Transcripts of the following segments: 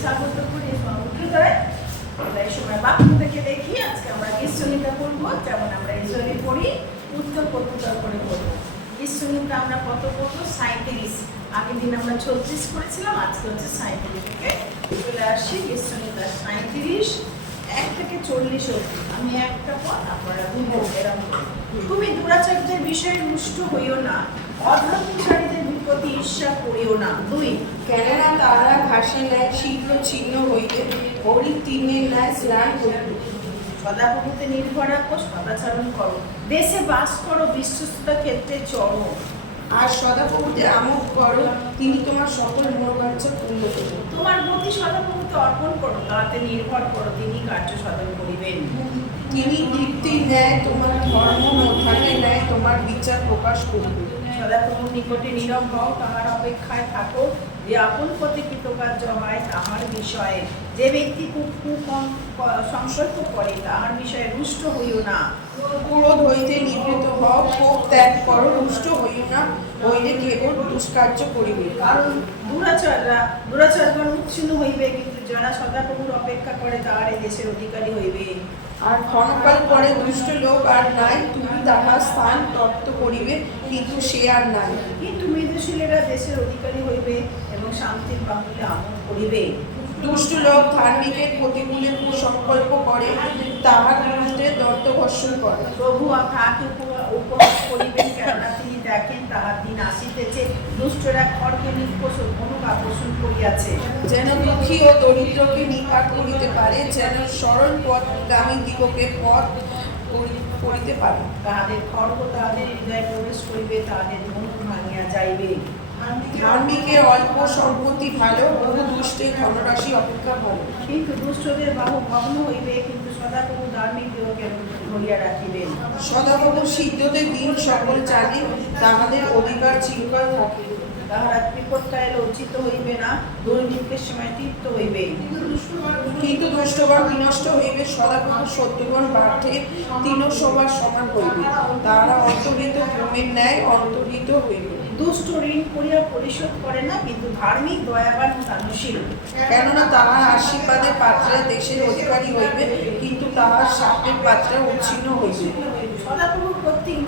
স্বাগত করি উঠে যায়। এই সময় বাথরুম থেকে দেখি আজকে আমরা ঈশ্বরীতা করবো, যেমন আমরা ঈশ্বরী পড়ি উত্তর প্রত্যুত্তর করে পড়বো। ঈশ্বরীতা আমরা কত পড়বো? 37। আগের দিন আমরা 36 করেছিলাম, আজকে হচ্ছে 37 থেকে চলে আসি। ঈশ্বরীতা 37 1 থেকে 40 অবধি। আমি একটা পথ, আপনারা এরকম। তুমি দুরাচারীদের বিষয়ে রুষ্ট হইও না, অধর্মচারীদের প্রতি ঈর্ষা করিও না। 2, কেননা তারা ঘাসের ন্যায় শীঘ্র ছিন্ন হইতে হরিণ তৃণের ন্যায় স্নান করিবে। সদাপ্রভুতে নির্ভর রাখো, সদাচরণ করো, দেশে বাস করো, বিশ্বস্ততা ক্ষেত্রে চড়ো। আর সদাপ্রভুতে আমোদ করো, তিনি তোমার সকল মনোবাঞ্ছা পূর্ণ করবেন। তোমার গতি সদাপ্রভুতে অর্পণ করো, তাহাতে নির্ভর করো, তিনি কার্য সাধন করিবেন। তিনি তৃপ্তির ন্যায় তোমার ধর্ম, মধ্যাহ্নের ন্যায় তোমার বিচার প্রকাশ করিবে। সদাপ্রভুর নিকটে নীরব হও, তাহার অপেক্ষায় থাকো, যে আপন প্রতি কৃতকার্য হয় তাহার বিষয়ে। যে ব্যক্তি সংকল্প করে তাহার বিষয়ে রুষ্ট হইও না। ক্রোধ হইতে নিবৃত হও, ক্ষোভ ত্যাগ করো, রুষ্ট হইও না, হইলে কেবল দুষ্কার্য করিবে। কারণ দুরাচারগণ উচ্ছিন্ন হইবে, কিন্তু যারা সদাপ্রভুর অপেক্ষা করে তাহার এই দেশের অধিকারী হইবে। আর ক্ষণকাল পরে দুষ্ট লোক আর নাই, তুমি তাহার স্থান তত্ত্ব করিবে, কিন্তু সে আর নাই। কিন্তু মৃদুশীলেরা দেশের অধিকারী হইবে এবং শান্তির বাহুল্যে আমোদ করিবে। দুষ্ট লোক ধার্মিকের প্রতিকূলে কুসংকল্প করে, তাহার বিরুদ্ধে দন্তঘর্ষণ করে। প্রভু তাহাকে উপহাস করিবেন, কেননা তিনি দেখেন তাহার দিন আসিতেছে, দুষ্টরা খড়কে নিষ্পোষ অনুক আকর্ষণ করিয়াছে। যেন দুঃখী ও দরিদ্রকে নিপাত করিতে পারে, যেন সরল পথগামী দিগকে পথ করিতে পারে। তাহাদের খড়গ তাহাদের হৃদয়ে প্রবেশ করিবে, তাহাদের ধনুক ভাঙিয়া যাইবে। ধার্মিকের অল্প সম্পত্তি ভালো, বহু দুষ্টের ধনরাশি অপেক্ষা ভালো। কিন্তু দুষ্টদের বাহু ভগ্ন হইবে, কিন্তু সদাপ্রভু ধার্মিক দিগকে ধরিয়া রাখিবেন। সদাপ্রভু সিদ্ধদের দিন সকল জানে, তাহাদের অধিকার চিরকাল থাকে। তাহারা বিপদকালে লজ্জিত হইবে না, দুর্ভিক্ষের সময় তৃপ্ত হইবে। কিন্তু দুষ্টগণ বিনষ্ট হইবে, সদাপ্রভু সত্যগণ বার্থে তিন সবার সমান হইবে। তাহারা অন্তর্হিত ভূমির ন্যায় অন্তর্হিত হইবে। দুষ্ট ঋণ করিয়া পরিশোধ করে না, কিন্তু ধার্মিক দয়াবান ও দানশীল। কেননা তাহার আশীর্বাদের পাত্রে দেশের অধিকারী হইবে, কিন্তু তাহার শাপের পাত্রে উচ্ছিন্ন হইবে। সদাপ্রভু প্রত্যেক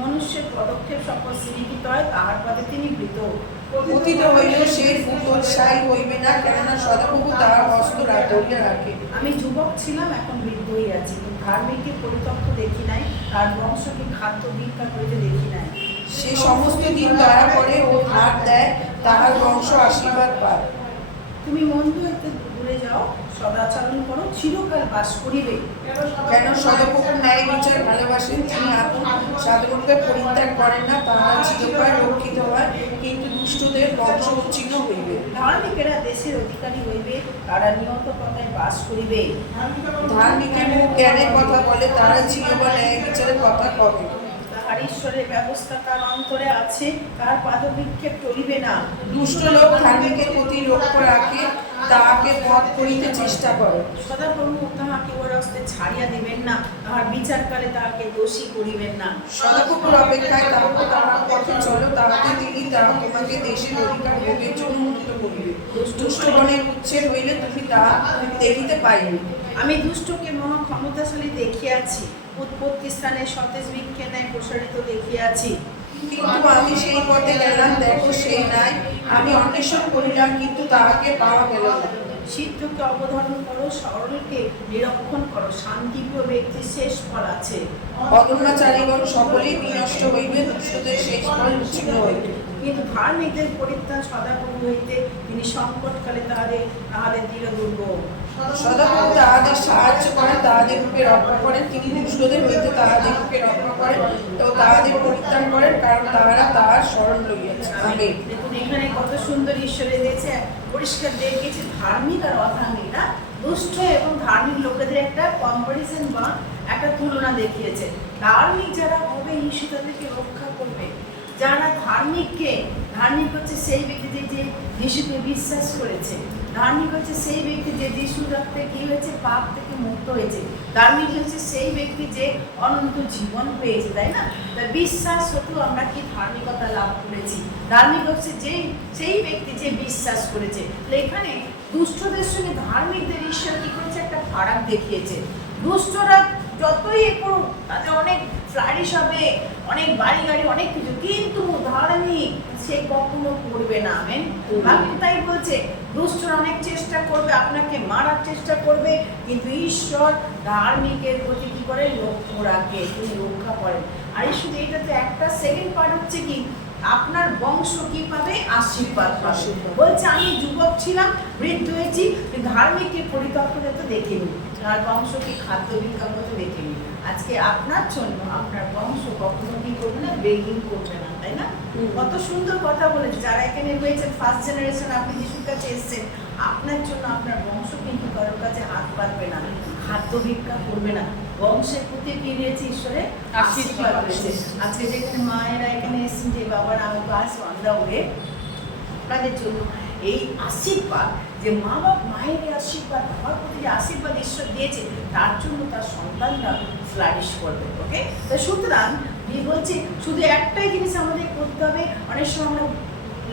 মনুষ্যের পদক্ষেপ সকল শ্রীকৃত হয়, তাহার পদে তিনি বৃত। পতিত হইলেও সে উৎসাহী হইবে না, কেননা সদাপ্রভু তাহার হস্ত ধরিয়া রাখে। আমি যুবক ছিলাম, এখন বৃদ্ধ হইয়াছি, কিন্তু ধার্মিককে পরিত্যক্ত দেখি নাই, তার বংশকে খাদ্য ভিক্ষা করিতে দেখি নাই। সে সমস্ত দিন দয়া করে ও ধার দেয়, তাহার বংশ আশীর্বাদ পায়। তুমি মন্দ হইতে দূরে যাও, সদাচরণ করো, চিরকাল বাস করিবে। কেন সদাপ্রভু ন্যায় বিচার ভালোবাসেন, তিনি আপন সাধককে পরিত্যাগ করেন না, তাহারা চিরকাল রক্ষিত হয়, কিন্তু দুষ্টদের বংশ উচ্ছিন্ন হইবে। ধার্মিকেরা দেশের অধিকারী হইবে, তারা নিয়ত কথায় বাস করিবে। ধার্মিকের মুখ জ্ঞানের কথা বলে, তারা চিরকাল ন্যায় বিচারের কথা কবে। তাহার ঈশ্বরের ব্যবস্থা তার অন্তরে আছে, তার পাদবিক্ষেপ টলিবে না। দুষ্ট লোক ধার্মিকের প্রতি লক্ষ্য রাখে, তাহাকে বধ করিতে চেষ্টা করে। সদাপ্রভু তাহাকে ওর হস্তে ছাড়িয়া দিবেন না, তাহার বিচারকালে তাহাকে দোষী করিবেন না। সদাপ্রভুর অপেক্ষায় তাহার পথে চলো, তাহাতে তিনি তোমাকে দেশের অধিকার ভোগের জন্য উন্নত করিবে। দুষ্টগণের উচ্ছেদ হইলে তুমি তাহা দেখিতে পাইবে। আমি দুষ্টকে মহা ক্ষমতাশালী দেখিয়াছি, উৎপত্তি স্থানে সতেজ বৃক্ষের ন্যায় প্রসারিত দেখিয়াছি। কিন্তু আমি সেই পথে গেলাম, দেখো সেই নাই, আমি অন্বেষণ করিলাম, কিন্তু তাহাকে পাওয়া গেল না। সিদ্ধকে অবধারণ করো, সরলকে নিরক্ষণ করো, শান্তিপ্রিয় ব্যক্তির শেষ ফল আছে। অধর্মাচারীগণ সকলেই বিনষ্ট হইবে, দুষ্টদের শেষ ফল উচ্ছিন্ন হইবে। কিন্তু ধার্মিকদের পরিত্রাণ সদাপ্রভু হইতে, তিনি সংকটকালে তাহাদের দৃঢ় দুর্গ। সদাপ্রভু তাহাদের সাহায্য করেন, তাহাদের রূপে রক্ষা করেন, তিনি দুষ্টদের হইতে তাহাদের রূপে রক্ষা করেন ও তাহাদের পরিত্রাণ করেন, কারণ তাহারা তাহার শরণ লইয়াছে। আমেন। দেখুন এখানে কত সুন্দর ঈশ্বরে দিয়েছে, পরিষ্কার দেখিয়েছে ধার্মিক আর অধার্মিক, না দুষ্ট এবং ধার্মিক লোকেদের একটা কম্পারিজন বা একটা তুলনা দেখিয়েছে। ধার্মিক যারা হবে, ঈশ্বর তাদেরকে রক্ষা করবে। যারা ধার্মিক হচ্ছে সেই ব্যক্তি যে যিশুকে বিশ্বাস করেছে। ধার্মিক হচ্ছে সেই ব্যক্তি যে যিশুর রক্তে কি হয়েছে, পাপ থেকে মুক্ত হয়েছে। ধার্মিক হচ্ছে সেই ব্যক্তি যে অনন্ত জীবন পেয়েছে, তাই না? তাই বিশ্বাস হতেও আমরা কি ধার্মিকতা লাভ করেছি। ধার্মিক হচ্ছে সেই ব্যক্তি যে বিশ্বাস করেছে। এখানে দুষ্টদের সঙ্গে ধার্মিকদের ঈশ্বর কি করেছে, একটা ফারাক দেখিয়েছে। দুষ্টরা যতই এ করুক, তাদের অনেক ফ্লারিশ হবে, অনেক বাড়ি গাড়ি অনেক কিছু, কিন্তু ধার্মিক সে কখনো করবে না। আমেন। বাক্য তাই বলছে, দুষ্টরা অনেক চেষ্টা করবে, আপনাকে মারার চেষ্টা করবে, কিন্তু ঈশ্বর ধার্মিকের প্রতি কি করে, লক্ষ্য রাখে, তিনি রক্ষা করেন। আর শুধু এটা তো একটা, সেকেন্ড পার্ট হচ্ছে কি, আপনার বংশ কি পাবে, আশীর্বাদ পাবে। বলছে আমি যুবক ছিলাম, বৃদ্ধ হয়েছি, ধার্মিকের পরিকল্পনা তো দেখিনি, তার বংশ কি খাদ্য বিজ্ঞান তো দেখিনি। আজকে আপনার জন্য আপনার বংশ কখনো কি করবে না, বেগিং করবে না, তাই না? কত সুন্দর কথা বলেছে। যারা এখানে রয়েছেন ফার্স্ট জেনারেশন, আপনি যিশুর কাছে এসেছেন, আপনার জন্য আপনার বংশ কিন্তু কারোর কাছে হাত পাতবে না, খাদ্য ভিক্ষা করবে না, বংশের প্রতি কি রয়েছে, ঈশ্বরের আশীর্বাদ রয়েছে। আজকে যেখানে মায়েরা এখানে এসেছেন, যে বাবার আমার গাছ বান্ধা উড়ে, আপনাদের জন্য এই আশীর্বাদ, যে মা বাবা মায়ের এই আশীর্বাদ, বাবার প্রতি যে আশীর্বাদ ঈশ্বর দিয়েছে, তার জন্য তার সন্তানরা ফ্লারিশ করবে। ওকে, তো সুতরাং বলছে শুধু একটাই জিনিস আমাদের করতে হবে। অনেক সময় আমরা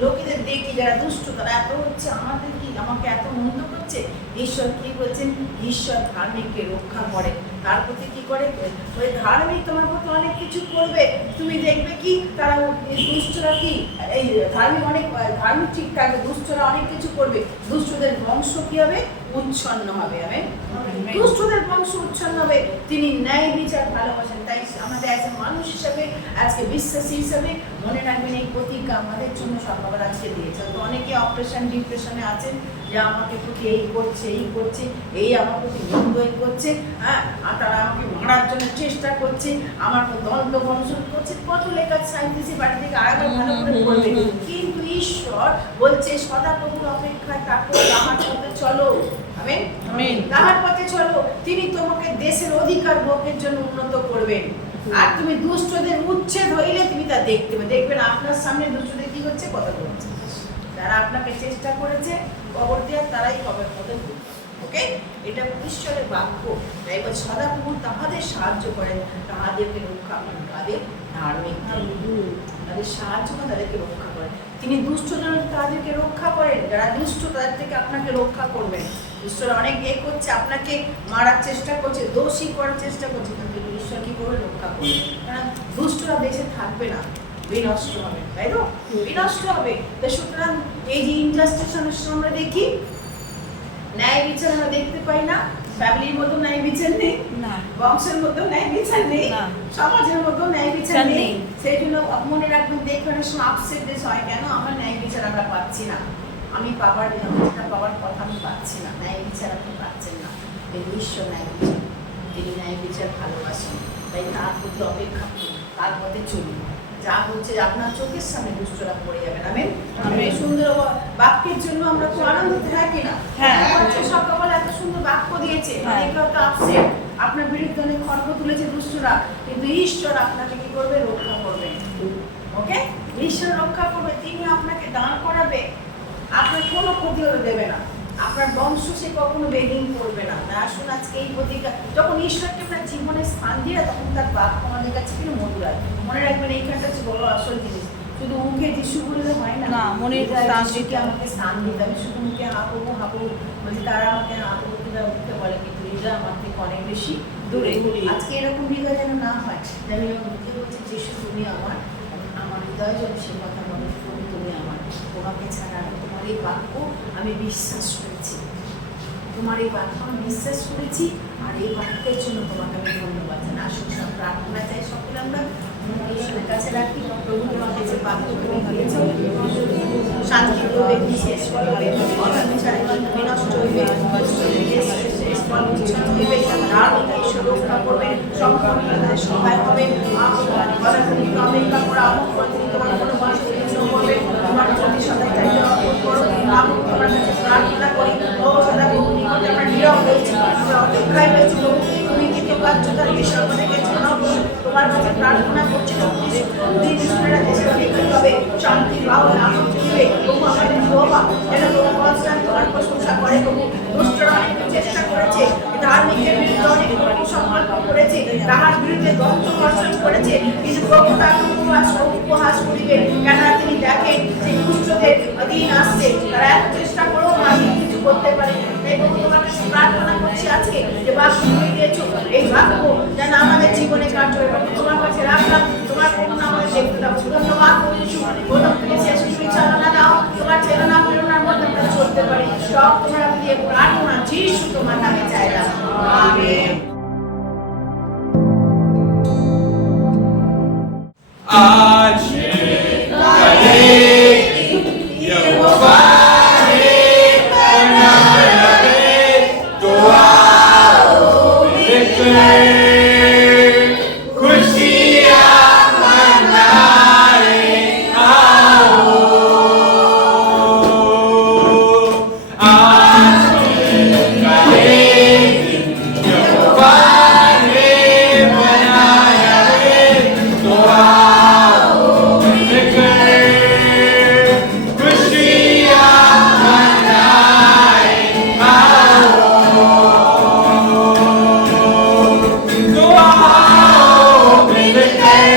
লোকেদের দেখি যারা দুষ্ট, তারা এত হচ্ছে, আমাদের কি, আমাকে এত মন্দ করছে। ঈশ্বর কি বলছেন, ঈশ্বর ধার্মিককে রক্ষা করে, তার প্রতি কি করে, ওই ধার্মিক তোমার প্রতি অনেক কিছু করবে, তুমি দেখবে কি তারা, দুষ্টরা কি, এই ধার্মিক অনেক ধার্মিক ঠিক থাকবে, দুষ্টরা অনেক কিছু করবে, দুষ্টদের বংশ কি হবে, উচ্ছন্ন হবে। দুষ্টদের বংশ উচ্ছন্ন হবে। তিনি ন্যায় বিচার ভালোবাসেন। তাই আমাদের এজ এ মানুষ হিসাবে, আজকে বিশ্বাসী হিসাবে মনে রাখবেন, এই প্রতিজ্ঞা আমাদের জন্য সরকার আজকে দিয়েছে। তো অনেকে অপারেশন ডিপ্রেশনে আছেন, যে আমাকে প্রতি এই করছে, এই করছে, এই আমার প্রতি নিন্দই করছে, হ্যাঁ, আর তারা আমাকে মারার জন্য চেষ্টা করছে, আমার দ্বন্দ্ব বংশন করছে, কত লেখা সাইন্টিসি বাড়ি থেকে আগে ভালো করে বলবে। কিন্তু ঈশ্বর বলছে সদা প্রভুর অপেক্ষায় থাকো, আমার পথে চলো। Amen, amen. তাহার পথে চলো, তিনি তোমাকে দেশের অধিকার ভোগের জন্য উন্নত করবেন। আর তুমি দুষ্টদের উচ্ছেদ হইলে তুমি তা দেখতে পাবে, দেখবেন আপনার সামনে দুষ্টদের কি হচ্ছে, কথা বলছে। যারা আপনাকে চেষ্টা করেছে কবর দেওয়ার, তারাই কবর পথে। ওকে, এটা ঈশ্বরের বাক্য। তাই বল সদা প্রভু তাহাদের সাহায্য করেন, তাহাদেরকে রক্ষা করেন, তাদের ধার্মিক, তাদের সাহায্য করেন, তাদেরকে রক্ষা করেন। তিনি দুষ্টদের তাদেরকে রক্ষা করেন, যারা দুষ্ট তাদের থেকে আপনাকে রক্ষা করবেন। ঈশ্বর অনেক এ করছে, আপনাকে মারার চেষ্টা করছে, দোষী করার চেষ্টা করছে, কিন্তু ঈশ্বর কি করে রক্ষা করবে, কারণ দুষ্টরা দেশে থাকবে না, বিনষ্ট হবে, তাই তো, বিনষ্ট হবে। তো সুতরাং এই যে ইনজাস্টিস আমরা দেখি, ন্যায় বিচার আমরা দেখতে পাই না, ফ্যামিলির মধ্যে ন্যায় বিচার নেই, বংশের মধ্যে ন্যায় বিচার নেই, সমাজের মধ্যে ন্যায় বিচার নেই। সেই জন্য মনে রাখবেন, দেখবেন আপসেট দেশ হয়, কেন আমার ন্যায় বিচার আমরা পাচ্ছি না, আমি পাওয়ার যেটা পাওয়ার কথা আমি পাচ্ছি না, ন্যায় বিচার আপনি পাচ্ছেন না। এই ঈশ্বর ন্যায় বিচার, তিনি ন্যায় বিচার ভালোবাসেন, তাই তার প্রতি অপেক্ষা করুন, তার পথে চলুন। যা হচ্ছে আপনার চোখের সামনে দুষ্টরা পড়ে যাবেন। আমেন। সুন্দর বাক্যের জন্য আমরা তো আনন্দিত থাকি না, সকালবেলা এত সুন্দর বাক্য দিয়েছে, এগুলো তো আপসেট, আপনার বিরুদ্ধে অনেক খড়গ তুলেছে দুষ্টরা, কিন্তু ঈশ্বর আপনাকে কি করবে, রক্ষা করবে। ওকে, ঈশ্বর রক্ষা করবে, তিনি আপনাকে দাঁড় করাবে, আপনার কোনো ক্ষতি হতে দেবে না, আপনার বংশ সে কখনো বেগিং করবে না। আসুন আজকে এই প্রতিজ্ঞা, যখন ঈশ্বরকে আপনার জীবনে স্থান দিয়ে, তখন তার বাক্য আমাদের কাছে কিন্তু মধুর হয়। মনে রাখবেন, এইখানটা হচ্ছে বড় আসল জিনিস, শুধু মুখে যিশু বললে হয় না, মনের যিশুকে আমাকে স্থান দিতে হবে। শুধু মুখে হাঁপবো হাঁপবো বলছি, তারা আমাকে হাঁপবো উঠতে বলে, কিন্তু হৃদয় আমার থেকে অনেক বেশি দূরে। আজকে এরকম হৃদয় যেন না হয়, যেন মুখে বলছে যিশু তুমি আমার, আমার হৃদয় যেন সে কথা বলে, তুমি আমার, তোমাকে ছাড়া তোমার এই বাক্য আমি বিশ্বাস করেছি, তোমার এই বাক্য আমি বিশ্বাস করেছি, আর এই বাক্যের জন্য তোমাকে আমি ধন্যবাদ জানাই। আসুন সব প্রার্থনা চাই, সকলে আমরা ঈশ্বরের কাছে রাখি। প্রভু তোমার কাছে বাক্য তুমি দিয়েছ, শান্তি করবে, বিশেষ করবে, বিনষ্ট হইবে, ঈশ্বর রক্ষা করবে, সম্পূর্ণ সহায় হবে। অপেক্ষা করা তোমার কোনো মানুষ করবে, তোমার প্রতি সদাই চাইতে অর্পণ করো। তোমার কাছে প্রার্থনা করি, ও সদা প্রভু নিকটে আমরা নীরব হয়েছি, আমরা অপেক্ষায় রয়েছি। প্রভু তুমি কিন্তু কার্যতার বিষয় আমাদেরকে জানাও, তোমার কাছে প্রার্থনা করছি, দেশের অধিকারী হবে, শান্তি পাও, আনন্দ দিবে। প্রভু আমাদের বাবা যেন প্রভু কনস্ট্যান্ট তোমার প্রশংসা করে। প্রভু দুষ্টরা অনেক চেষ্টা করেছে, ধার্মিকের বিরুদ্ধে অনেক সংকল্প করেছে, তাহার বিরুদ্ধে দ্বন্দ্ব বর্ষণ করেছে, কিন্তু প্রভু তাকে উপহাস করিবে, কেননা তিনি দেখেন যে দুষ্টদের দিন আসছে, তারা এত চেষ্টা করেও কিছু করতে পারি। তাই প্রভু তোমার কাছে প্রার্থনা করছি আজকে যে বাক্য তুমি দিয়েছো, এই বাক্য যেন আমাদের জীবনে কার্য এবং তোমার কাছে রাখলাম, তোমার করুণা আমাদের দেখতে দাও। ধন্যবাদ প্রভু যিশু, প্রথম থেকে শেষ পর্যন্ত চালনা দাও, তোমার চেতনা প্রেরণার মধ্যে আমরা চলতে পারি। সব তোমরা দিয়ে প্রার্থনা যিশু তোমার নামে চাইলাম, আমেন। आज यहोवा ने बनाया है, तो आओ मिलकर खुशियाँ मनाएं, आओ। आज का ये दिन यहोवा ने बनाया है, तो आओ मिलकर खुशियाँ मनाएं, आओ। तो आओ मिलकर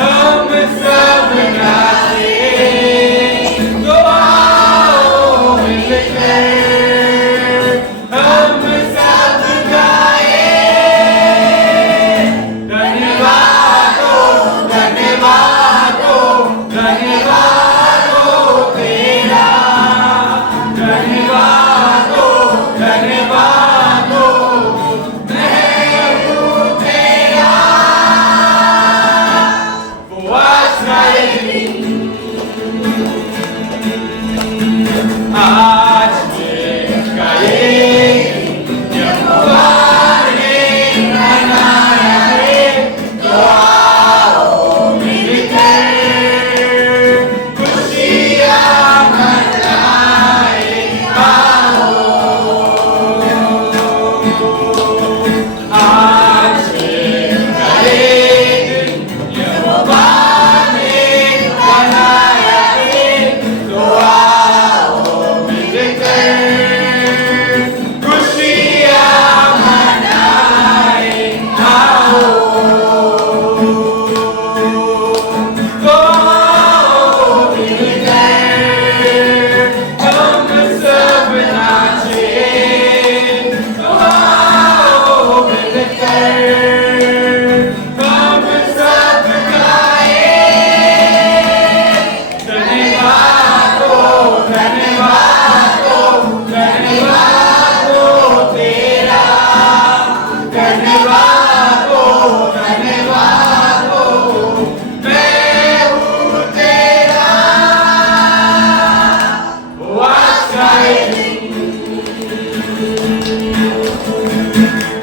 हम सब नाचें, तो आओ मिलकर हम सब गाएं। धन्यवाद हो तेरा, धन्यवाद हो मैं हूँ तेरा। वो आज का ये दिन, आज का ये दिन यहोवा ने बनाया है, तो आओ मिलकर खुशियाँ मनाएं, आओ। आज का ये दिन यहोवा ने बनाया है, तो आओ मिलकर खुशियाँ मनाएं, आओ। तो आओ मिलकर हम सब नाचें, तो आओ मिलकर हम सब गाएं। धन्यवाद हो तेरा, धन्यवाद हो मैं हूँ तेरा। वो आज का ये दिन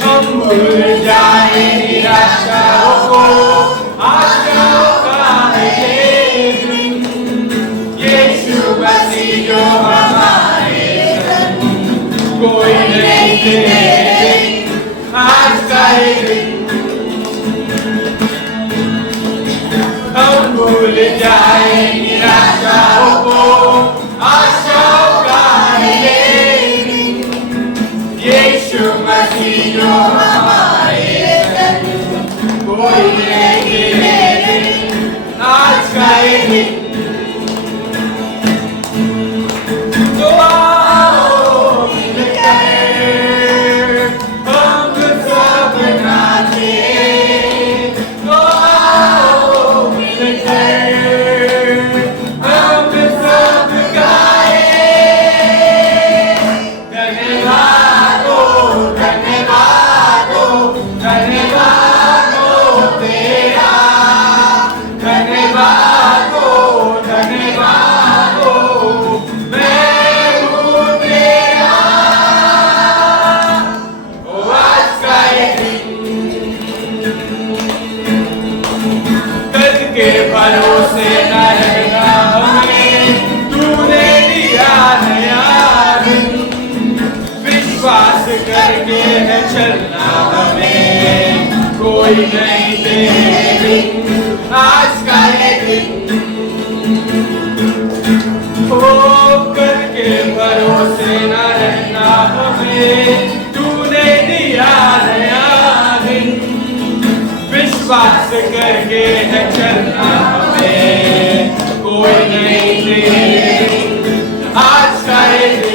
हम भूल जाए निराशाओं को, आशाओं का है ये दिन। यीशु मसीह जो हमारे संग, कोई नहीं तेरे आज का ये दिन। हम भूल जाए निराशाओं को, आशाओं का है ये दिन। यीशु मसीह जो हमारे संग, कोई नहीं तेरे आज का ये दिन। तो आओ मिलकर हम सब नाचें, तो आओ मिलकर हम सब गाएं। धन्यवाद हो तेरा, धन्यवाद हो मैं हूँ तेरा। वो आज का ये दिन कल के भरोसे न रहना हमें, तूने दिया नया दिन। विश्वास करके है चलना हमें, कोई नहीं तेरे आज का ये दिन। हो करके भरोसे न रहना हमें, तूने दिया नया दिन। विश्वास करके है चलना हमें, कोई नहीं तेरे आज का ये दिन।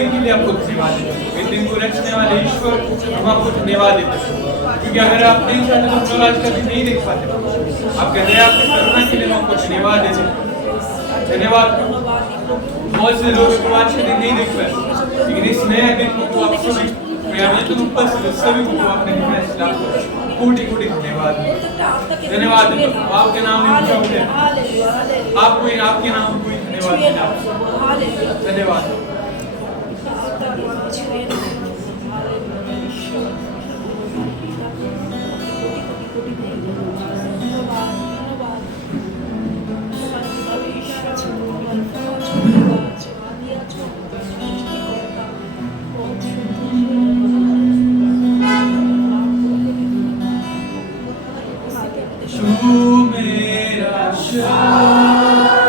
दिन के लिए आपको धन्यवाद देते हैं। इस दिन को रचने वाले ईश्वर हम आपको धन्यवाद देते हैं, क्योंकि अगर आप नहीं चाहते तो हम लोग आज का दिन नहीं देख पाते। आपके दया आपकी करुणा के लिए हम आपको धन्यवाद देते हैं। धन्यवाद। बहुत से लोग को आज के दिन नहीं देख पाए, लेकिन इस नए दिन को आप सभी उपस्थित सभी को आपने दिखाया, इसलिए आपको कोटि कोटि धन्यवाद। धन्यवाद आपके नाम में ऊंचा उठे, आपको आपके नाम को धन्यवाद। धन्यवाद। तू मेरा शरण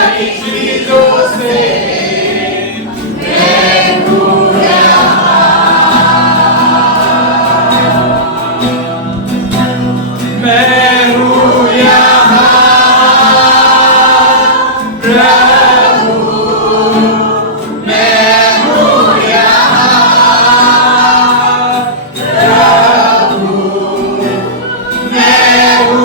सारी चीजों से मैं हूँ यहाँ, मैं हूँ यहाँ प्रभु, मैं हूँ यहाँ प्रभु, मैं हूँ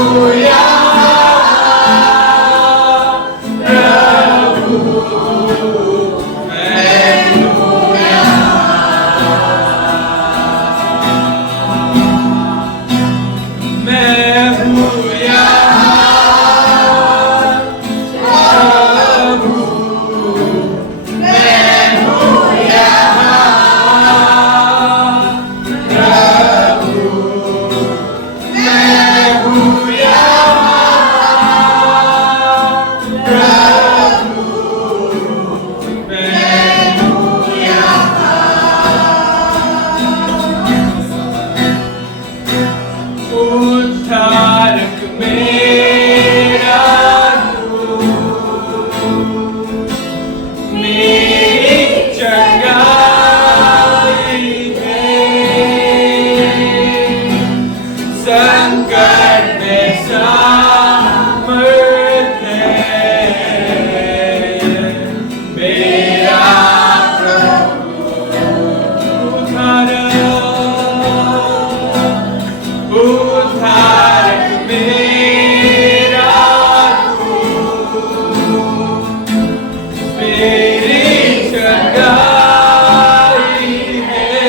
उद्धारक मेरा तू, मेरी चंगाई है, संकट में सामर्थ है मेरा प्रभु। उद्धारक मेरा तू, मेरी चंगाई है,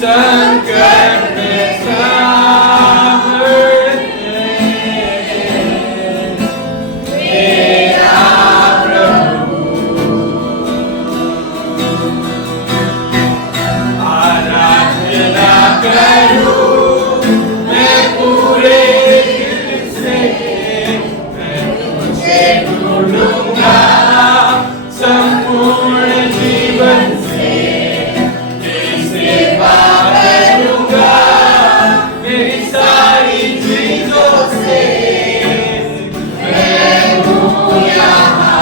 संकट में सामर्थ है मेरा प्रभु। आराधना करूं मैं पूरे दिल से, मैं तुझे ढूंढूंगा संपूर्ण जीवन से, तेरी सेवा करूंगा मेरी सारी चीजों से, मैं हूँ यहाँ।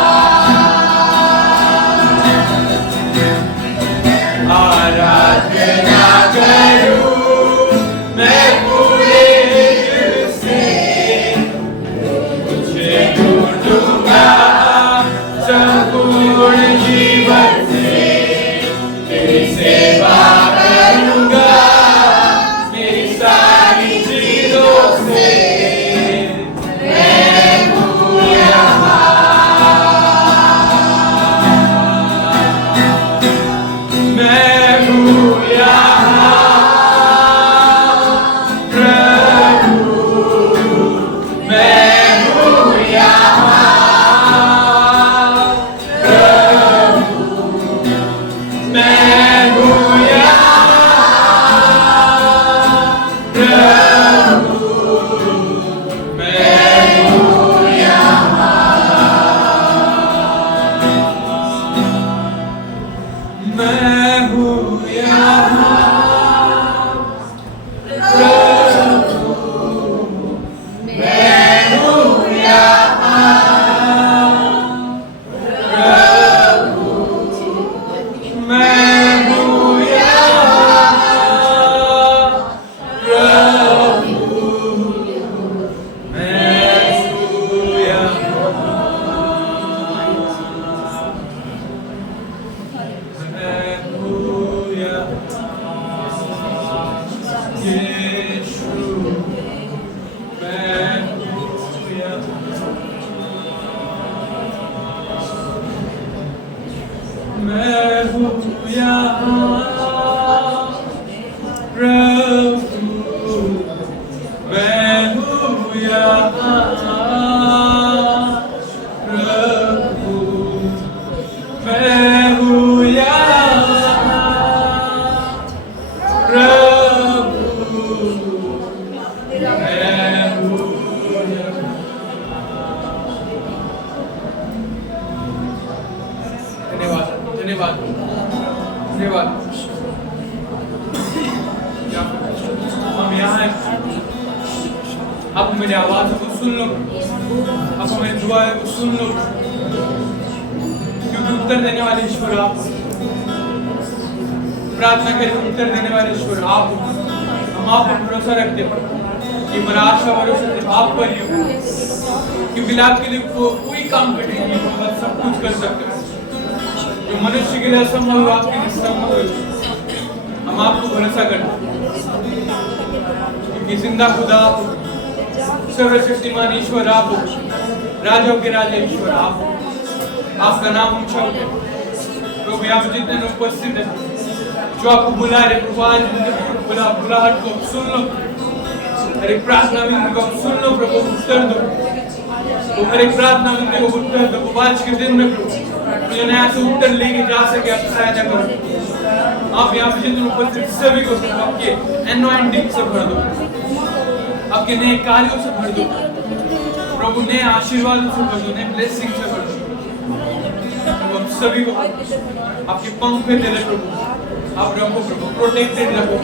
आराधना करूं मैं पूरे दिल से, तुझे ढूंढूंगा संपूर्ण जीवन से, तेरी सेवा करूंगा मेरी सारी चीजों से, मैं हूँ यहाँ। मैं हूँ यहाँ प्रभु, मैं हूँ यहाँ प्रभु, मैं हूँ यहाँ प्रभु, मैं हूँ यहाँ, मैं हूँ यहाँ प्रभु, मैं हूँ यहाँ प्रभु, मैं हूँ यहाँ प्रभु, मैं हूँ यहाँ, मैं हूँ यहाँ यीशु, मैं हूँ यहाँ, मैं हूँ यहाँ प्रभु, मैं हूँ यहाँ प्रभु, मैं हूँ यहाँ प्रभु, मैं हूँ यहाँ। धन्यवाद धन्यवाद धन्यवाद। हम यहाँ हैं, आप मेरी आवाज को सुन लो। आंखों में दुआ है वो सुन लो, क्योंकि उत्तर देने वाले ईश्वर आप हो। प्रार्थना करें, उत्तर देने वाले ईश्वर आप हो। हम आप पर भरोसा रखते हैं कि हमारा आशा भरोसा सिर्फ आप पर ही हो, क्योंकि आपके लिए कोई काम कठिन नहीं है, आप सब कुछ कर सकते हो। जो मनुष्य के लिए असंभव हो आपके लिए संभव है। हम आपको भरोसा करते हैं क्योंकि जिंदा खुदा आप हो, सर्वशक्तिमान ईश्वर आप हो, राजाओं के राजा ईश्वर आप हो। आपका नाम ऊंचा हो प्रभु। यहाँ पे जितने लोग उपस्थित हैं जो आपको बुला रहे प्रभु, आज उनके बुलाहट को सुन लो, हर एक प्रार्थना विनती को सुन लो प्रभु, उत्तर दो। तो हर एक प्रार्थना विनती को उत्तर दो। आज के दिन में प्रभु मुझे यहाँ से उत्तर लेके जा सके, आप सहायता करो। आप यहाँ पे जितने उपस्थित सभी को आपके एनॉइंटिंग से भर दो, आपके नए कार्यों से भर दो प्रभु, नए आशीर्वादों से भर दो, नए ब्लेसिंग से भर दो। हम सभी को आपके पंख में दे रहे प्रभु, आप रखो प्रभु, प्रोटेक्टेड रखो,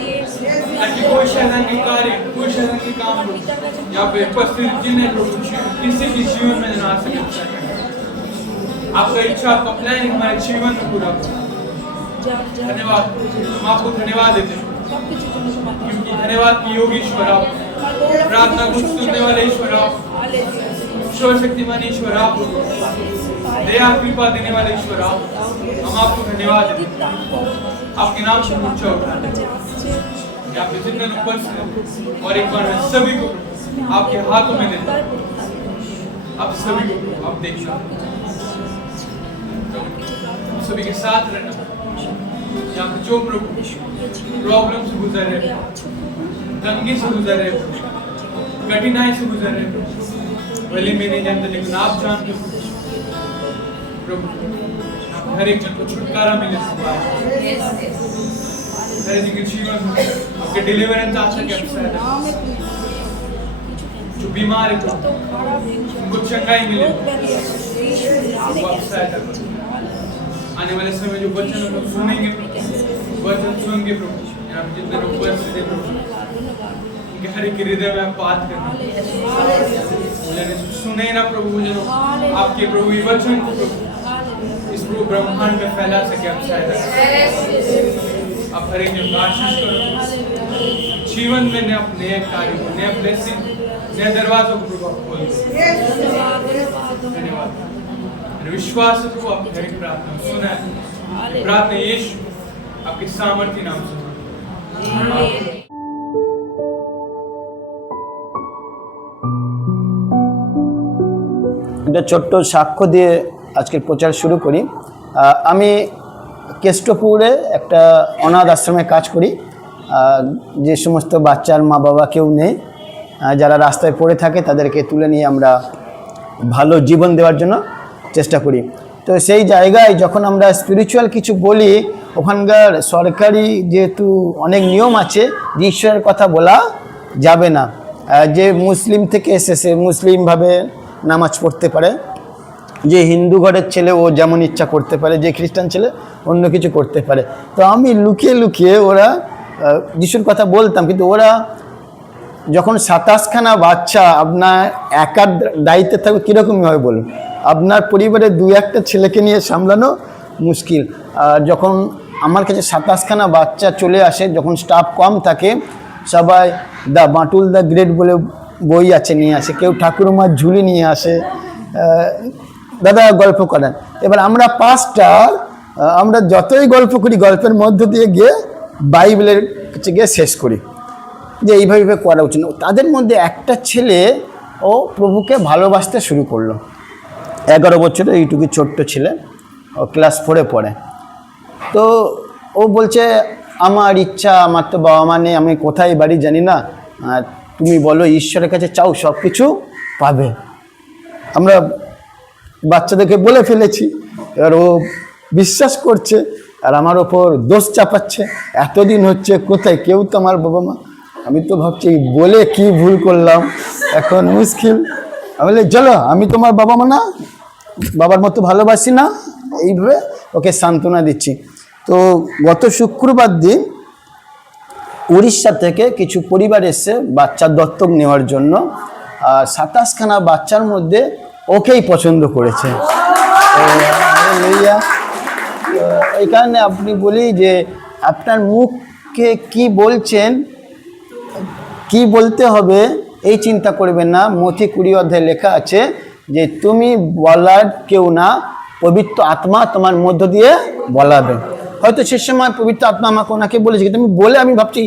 ताकि कोई शैतान के कार्य, कोई शैतान के काम यहाँ पे उपस्थित जिन्हें प्रभु किसी भी जीवन में ना आ सके। आपका इच्छा, आपका प्लान हमारे जीवन में पूरा हो। धन्यवाद, हम आपको धन्यवाद देते हैं क्योंकि धन्यवाद की योगी ईश्वर आप, प्रार्थना को सुनने वाले ईश्वर आप, सर्वशक्तिमान ईश्वर आप, दया कृपा देने वाले ईश्वर आप। हम आपको धन्यवाद देते हैं, आपके नाम से ऊंचा उठाते हैं। यहाँ पे जितने लोग उपस्थित हैं और एक बार मैं सभी को आपके हाथों में देता हूं, आप सभी को आप देखना, सभी के साथ रहना। यहाँ पे जो प्रभु प्रॉब्लम से गुजर रहे, तंगी से गुजर रहे, कठिनाई से गुजर रहे, भले मैं नहीं जानता लेकिन आप जानते हो प्रभु, हर एक जन को छुटकारा मिले, हर एक के जीवन में आपके डिलीवरेंस आ सके। जो बीमार है उनको चंगाई मिले, आने वाले समय जो वचन लोग सुनेंगे, वचन सुन के प्रभु यहाँ जितने लोग उपस्थित हैं प्रभु, उनके हर एक हृदय में आप बात करना, सुने ना प्रभु, मुझे आपके प्रभु वचन को प्रभु इस प्रभु ब्रह्मांड में फैला सके। आप सहायता आप हर एक आशीष करो जीवन में, नए अपने कार्य को, नए ब्लेसिंग, नए दरवाजों को प्रभु खोल। धन्यवाद, विश्वास है प्रभु आपकी हर एक प्रार्थना सुना है। प्रार्थना यीशु आपके सामर्थ्य नाम से। একটা ছোট্ট সাক্ষ্য দিয়ে আজকের প্রচার শুরু করি। আমি কেষ্টপুরে একটা অনাথ আশ্রমে কাজ করি। যে সমস্ত বাচ্চার মা বাবা কেউ নেই, যারা রাস্তায় পড়ে থাকে, তাদেরকে তুলে নিয়ে আমরা ভালো জীবন দেওয়ার জন্য চেষ্টা করি। তো সেই জায়গায় যখন আমরা স্পিরিচুয়াল কিছু বলি, ওখানকার সরকারি যেহেতু অনেক নিয়ম আছে যে ঈশ্বরের কথা বলা যাবে না। যে মুসলিম থেকে এসেছে মুসলিমভাবে নামাজ পড়তে পারে, যে হিন্দু ঘরের ছেলে ও যেমন ইচ্ছা করতে পারে, যে খ্রিস্টান ছেলে অন্য কিছু করতে পারে। তো আমি লুকিয়ে লুকিয়ে ওরা যিশুর কথা বলতাম, কিন্তু ওরা যখন 27খানা বাচ্চা আপনার একার দায়িত্বে থাকবে, কীরকমই হয় বলুন? আপনার পরিবারে 2-1টা ছেলেকে নিয়ে সামলানো মুশকিল। যখন আমার কাছে 27খানা বাচ্চা চলে আসে, যখন স্টাফ কম থাকে, সবাই দ্য বাঁটুল দ্য গ্রেট বলে বই আছে নিয়ে আসে, কেউ ঠাকুরমার ঝুলি নিয়ে আসে, দাদা গল্প করেন। এবার আমরা পাঁচটার আমরা যতই গল্প করি, গল্পের মধ্য দিয়ে গিয়ে বাইবেলের কাছে গিয়ে শেষ করি যে এইভাবে করা উচিত। তাদের মধ্যে একটা ছেলে ও প্রভুকে ভালোবাসতে শুরু করলো। 11 বছরের এইটুকু ছোট্ট ছেলে, ও ক্লাস 4-এ পড়ে। তো ও বলছে আমার ইচ্ছা, আমার তো বাবা মা নেই, আমি কোথায় বাড়ি জানি না, তুমি বলো ঈশ্বরের কাছে চাও, সব কিছু পাবে। আমরা বাচ্চাদেরকে বলে ফেলেছি, এবার ও বিশ্বাস করছে আর আমার ওপর দোষ চাপাচ্ছে। এতদিন হচ্ছে কোথায়, কেউ তো আমার বাবা মা। আমি তো ভাবছি বলে কি ভুল করলাম, এখন মুশকিল। আমি বলি চলো, আমি তোমার বাবা মা না, বাবার মতো ভালোবাসি না, এইভাবে ওকে সান্ত্বনা দিচ্ছি। তো গত শুক্রবার দিন উড়িষ্যা থেকে কিছু পরিবার এসে বাচ্চা দত্তক নেওয়ার জন্য। আর 27খানা বাচ্চার মধ্যে ওকেই পছন্দ করেছে। হালেলুয়া। তো এই কারণে আপনি বলি যে আপনার মুখকে কি বলছেন, কি বলতে হবে এই চিন্তা করবেন না। মথি 20 অধ্যায়ে লেখা আছে যে তুমি বলার কেউ না, পবিত্র আত্মা তোমার মধ্য দিয়ে বলাবে। হয়তো সে সময় পবিত্র আত্মা আমাকে ওনাকে বলেছে, কিন্তু আমি বলে আমি ভাবছি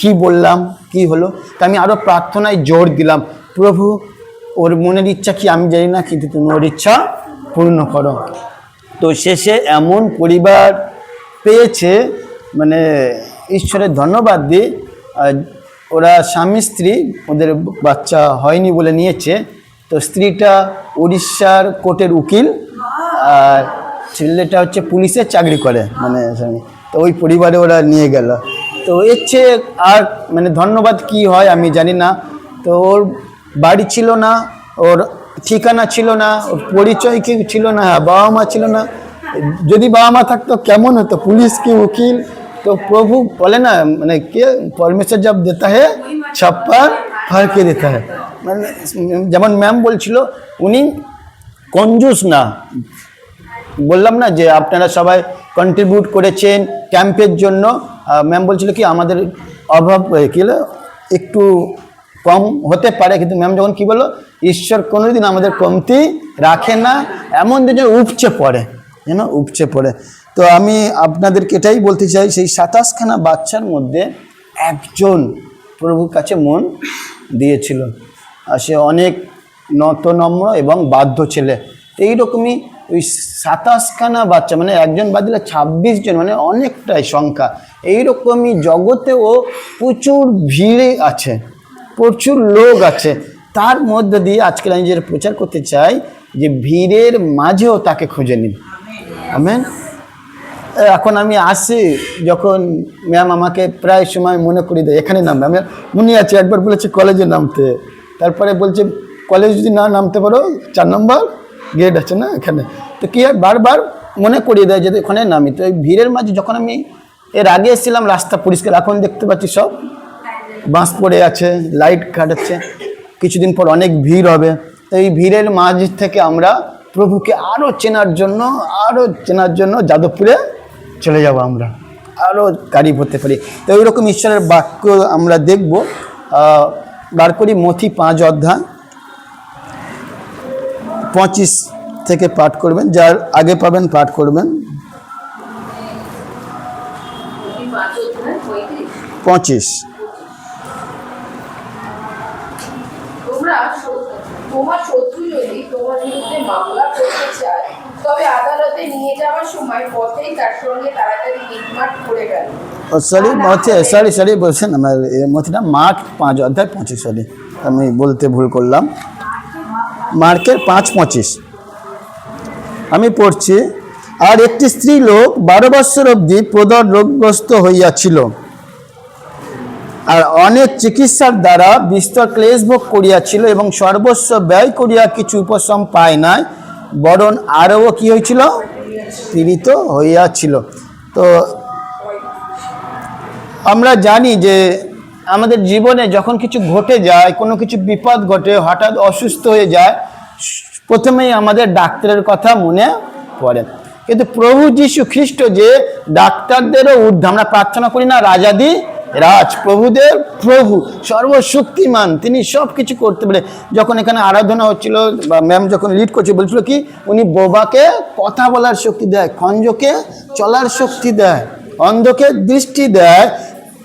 কি বললাম, কি হলো। তা আমি আরও প্রার্থনায় জোর দিলাম, প্রভু ওর মনের ইচ্ছা কি আমি জানি না, কিন্তু তুমি ওর ইচ্ছা পূর্ণ করো। তো শেষে এমন পরিবার পেয়েছে, মানে ঈশ্বরের ধন্যবাদ দিই। ওরা স্বামী স্ত্রী, ওদের বাচ্চা হয়নি বলে নিয়েছে। তো স্ত্রীটা উড়িষ্যার কোর্টের উকিল, আর ছেলেটা হচ্ছে পুলিশের চাকরি করে, মানে তো ওই পরিবারে ওরা নিয়ে গেল। তো এর চেয়ে আর মানে ধন্যবাদ কি হয় আমি জানি না। তো ওর বাড়ি ছিল না, ওর ঠিকানা ছিল না, ওর পরিচয় কি ছিল না, বাবা মা ছিল না। যদি বাবা মা থাকতো কেমন হতো, পুলিশ কি উকিল। তো প্রভু বলে না, মানে কে পরমেশ্বর জব দেতা है छप्पर फाड़ के देता है। মানে যেমন ম্যাম বলছিল, উনি কঞ্জুস না। বললাম না যে আপনারা সবাই কন্ট্রিবিউট করেছেন ক্যাম্পের জন্য। ম্যাম বলছিল কি আমাদের অভাব কি হলো একটু কম হতে পারে, কিন্তু ম্যাম যখন কি বললো, ঈশ্বর কোনোদিন আমাদের কমতি রাখে না, এমন দিন উপচে পড়ে, যেন উপচে পড়ে। তো আমি আপনাদেরকে এটাই বলতে চাই, সেই 27খানা বাচ্চার মধ্যে একজন প্রভুর কাছে মন দিয়েছিল, আর সে অনেক নম্র এবং বাধ্য ছেলে। তো এইরকমই ওই 27খানা বাচ্চা, মানে একজন বাদ দিলে 26 জন, মানে অনেকটাই সংখ্যা। এইরকমই জগতেও প্রচুর ভিড় আছে, প্রচুর লোক আছে। তার মধ্যে দিয়ে আজকে আমি যে প্রচার করতে চাই যে ভিড়ের মাঝেও তাকে খুঁজে নিন। আমেন। এখন আমি আসি, যখন ম্যাম আমাকে প্রায় সময় মনে করিয়ে দেয় এখানে নামবে। আমি মনে আছে একবার বলেছি কলেজে নামতে, তারপরে বলছে কলেজ যদি না নামতে পারো 4 নম্বর গেট আছে না এখানে। তো কি হয়, বারবার মনে করিয়ে দেয় যে ওখানে নামি। তো এই ভিড়ের মাঝে যখন আমি এর আগে এসেছিলাম রাস্তা পরিষ্কার, এখন দেখতে পাচ্ছি সব বাঁশ পড়ে আছে, লাইট কাটাচ্ছে। কিছুদিন পর অনেক ভিড় হবে। তো এই ভিড়ের মাঝ থেকে আমরা প্রভুকে আরও চেনার জন্য যাদবপুরে চলে যাব, আমরা আরও কারিব হতে পারি। তো এইরকম ঈশ্বরের বাক্য আমরা দেখব। বার করি মথি 5 অধ্যায় 25 থেকে পাঠ করবেন, যার আগে পাবেন পাঠ করবেন। 25। তোমার শত্রু যদি তোমার বিরুদ্ধে মামলা করতে চায়, তবে আদালতে নিয়ে যাওয়ার সময় পথেই তার সঙ্গে তাড়াতাড়ি মিটমাট করে গেল। সরি বলছেন আমার মথিটা মার্ক 5 অধ্যায় 25, সরি আমি বলতে ভুল করলাম, মার্কের 5:25 আমি পড়ছি। আর একটি স্ত্রী লোক 12 বৎসর অবধি প্রদর রোগগ্রস্ত হইয়াছিল, আর অনেক চিকিৎসার দ্বারা বিস্তর ক্লেশ ভোগ করিয়াছিল, এবং সর্বস্ব ব্যয় করিয়া কিছু উপশম পায় নাই, বরং আরও কি হয়েছিল, পীড়িত হইয়াছিল। তো আমরা জানি যে আমাদের জীবনে যখন কিছু ঘটে যায়, কোনো কিছু বিপদ ঘটে, হঠাৎ অসুস্থ হয়ে যায়, প্রথমেই আমাদের ডাক্তারের কথা মনে পড়ে। কিন্তু প্রভু যীশু খ্রিস্ট যে ডাক্তারদেরও ঊর্ধ্বে, আমরা প্রার্থনা করি না রাজাদি রাজ, প্রভুদের প্রভু, সর্বশক্তিমান, তিনি সব কিছু করতে পারে। যখন এখানে আরাধনা হচ্ছিল বা ম্যাম যখন লিড করছে, বলছিল কি উনি বোবাকে কথা বলার শক্তি দেয়, খঞ্জকে চলার শক্তি দেয়, অন্ধকে দৃষ্টি দেয়।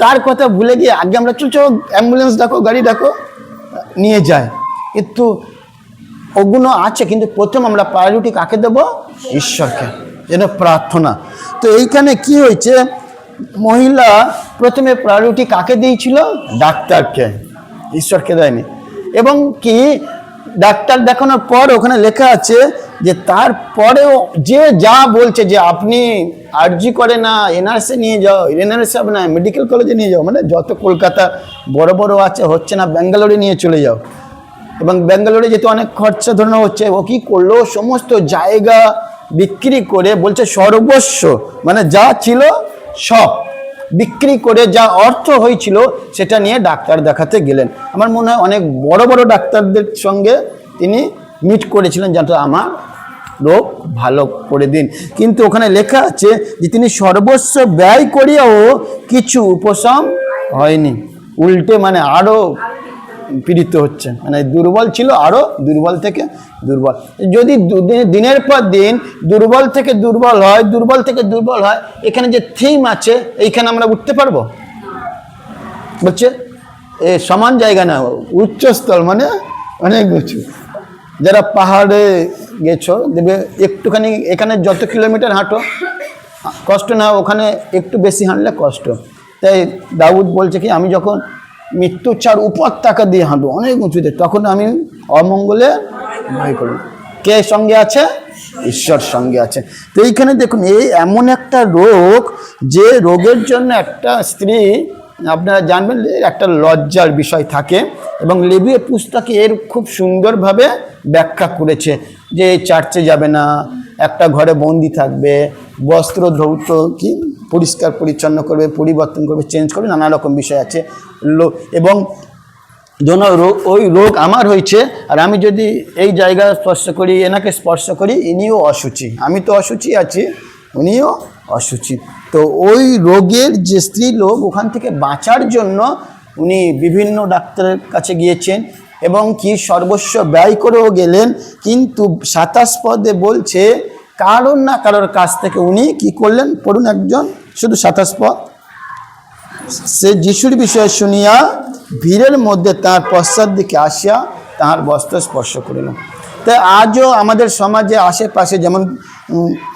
তার কথা ভুলে গিয়ে আগে আমরা চলছো অ্যাম্বুলেন্স ডাকো, গাড়ি ডাকো, নিয়ে যায়। কিন্তু ওগুলো আছে, কিন্তু প্রথম আমরা প্রায়োরিটি কাকে দেব, ঈশ্বরকে, যেন প্রার্থনা। তো এইখানে কি হয়েছে, মহিলা প্রথমে প্রায়োরিটি কাকে দিয়েছিল, ডাক্তারকে, ঈশ্বরকে দেয়নি। এবং কি ডাক্তার দেখানোর পর ওখানে লেখা আছে যে তারপরেও যে যা বলছে যে আপনি আরজি করে না এনআরসি নিয়ে যাও, এনআরসি না মেডিকেল কলেজে নিয়ে যাও, মানে যত কলকাতা বড় বড় আছে, হচ্ছে না ব্যাঙ্গালোরে নিয়ে চলে যাও। এবং ব্যাঙ্গালোরে যেতে অনেক খরচা ধরানো হচ্ছে, ও কি করলো, সমস্ত জায়গা বিক্রি করে, বলছে সর্বস্ব, মানে যা ছিল সব বিক্রি করে যা অর্থ হয়েছিল সেটা নিয়ে ডাক্তার দেখাতে গেলেন। আমার মনে হয় অনেক বড় বড় ডাক্তারদের সঙ্গে তিনি মিট করেছিলেন যাতে আমার রোগ ভালো করে দিন। কিন্তু ওখানে লেখা আছে যে তিনি সর্বস্ব ব্যয় করিয়াও কিছু উপশম হয়নি, উল্টে মানে আরও পীড়িত হচ্ছে, মানে দুর্বল ছিল আরও দুর্বল থেকে দুর্বল। যদি দিনের পর দিন দুর্বল থেকে দুর্বল হয়, দুর্বল থেকে দুর্বল হয়, এখানে যে থিম আছে এইখানে আমরা উঠতে পারবো? বলছে এ সমান জায়গা না, উচ্চস্থল মানে অনেক উঁচু। যারা পাহাড়ে গেছো দেখবে একটুখানি, এখানে যত কিলোমিটার হাঁটো কষ্ট না, ওখানে একটু বেশি হাঁটলে কষ্ট। তাই দাউদ বলছে কি, আমি যখন মৃত্যুর চার উপত্যকা দিয়ে হাঁটবো অনেক উঁচুতে, তখন আমি অমঙ্গলে ভয় করব। কে সঙ্গে আছে? ঈশ্বর সঙ্গে আছে। তো এইখানে দেখুন, এই এমন একটা রোগ যে রোগের জন্য একটা স্ত্রী, আপনারা জানবেন একটা লজ্জার বিষয় থাকে, এবং লেবীয় পুস্তকে এর খুব সুন্দরভাবে ব্যাখ্যা করেছে যে চার্চে যাবে না, একটা ঘরে বন্দি থাকবে, বস্ত্র ধৌত কি পরিষ্কার পরিচ্ছন্ন করবে, পরিবর্তন করবে, চেঞ্জ করবে, নানা রকম বিষয় আছে। এবং যেন ওই রোগ আমার হয়েছে, আর আমি যদি এই জায়গা স্পর্শ করি, এনাকে স্পর্শ করি, ইনিও অসুচি, আমি তো অসুচি আছি, উনিও অসুচি। তো ওই রোগের যে স্ত্রী লোক, ওখান থেকে বাঁচার জন্য উনি বিভিন্ন ডাক্তারের কাছে গিয়েছেন এবং কি সর্বস্ব ব্যয় করেও গেলেন। কিন্তু 27 পদে বলছে কারোর না কারোর কাছ থেকে উনি কি করলেন, পড়ুন একজন শুধু 27 পদ। সে যিশুর বিষয়ে শুনিয়া ভিড়ের মধ্যে তাঁর পশ্চাৎ দিকে আসিয়া তাঁর বস্ত্র স্পর্শ করিল। তাই আজও আমাদের সমাজে আশেপাশে যেমন